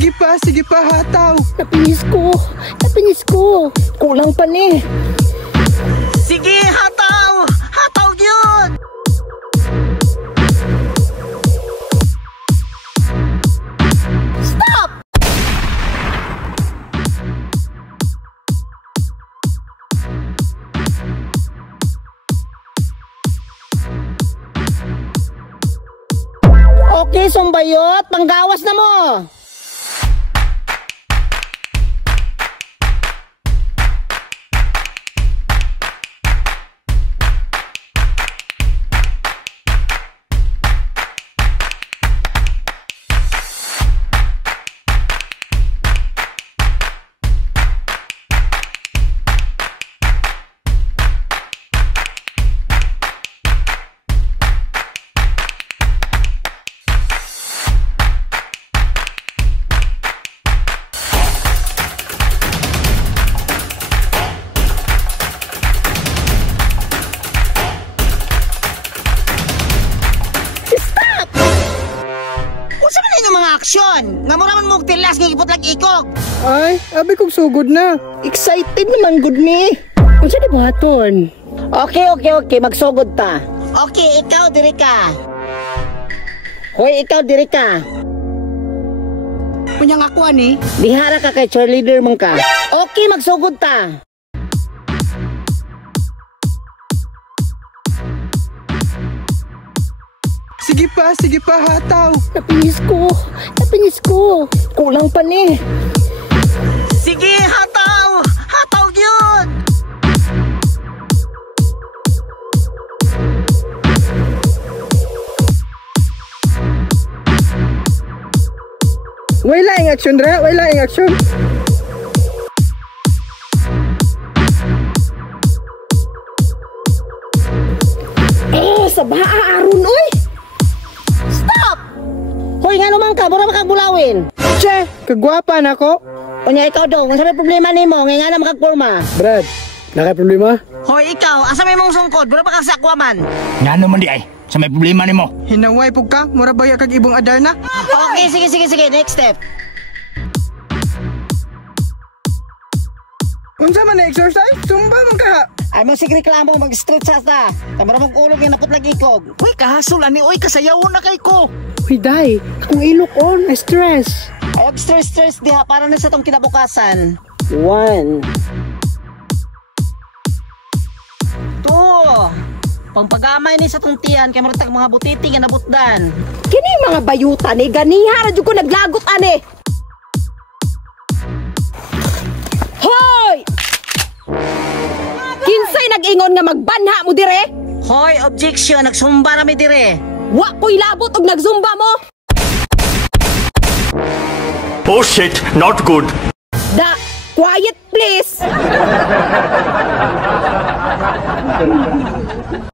Sige pa, hataw. Napinis ko. Kulang pa ni. Sige, hataw! Hataw yun! Stop! Okay, sumbayot. Panggawas na mo. Mga aksyon! Namuraman mo tilas ng ipot lang ikog! Ay, abi kong sugod na. Excited naman, good ni. Unsa di buhaton? Okay. Magsugod ta. Okay, ikaw diri ka. Hoy, ikaw diri ka. Kunyang ako ani. Dihara ka kay cheerleader mong ka. Okay, magsugod ta. Sige pa, hataw. Napinis ko. Kulang pa ni. Sige, hataw! Hataw yun! Wala yung action, Dra. Wala yung action. Sabaha aron, oy! Stop! Hoy, nga naman ka, mura makagbulawin. Che, kagwapa na ko. Unya, ikaw daw, ang sabi problema ni mo, nga na makagporma. Brad, naka problema? Hoy, ikaw, asa may mong sungkod? Mura pa ka sa akwaman. Nga naman di ay, sa may problema ni mo. Hinaway po ka, mura ba kag ibong Adarna? Okay, sige, next step. Unsa man na exercise? Sumba man ka. Ay mo sige reklamo, mag-stretch sa ta. Kamara mong ulog yung napot lagi ikog. Hoy, kahasol ani, oy, kasayaw na kay ko. Uy, day, kung ilok on, stress. Ay, stress diha, para na sa tong kinabukasan. 1 2 Pangpagamay ni sa tong tiyan, kay maratag mga butiti nga nabutdan. Kini mga bayuta ni ganiha ra jud ko naglagot ani. Hoy! Kinsay nag-ingon nga magbanha mo dire? Hoy, objection, nagsumba na mi dire. Wa ko'y labot og nagzumba mo. Oh shit, not good. Da, quiet please.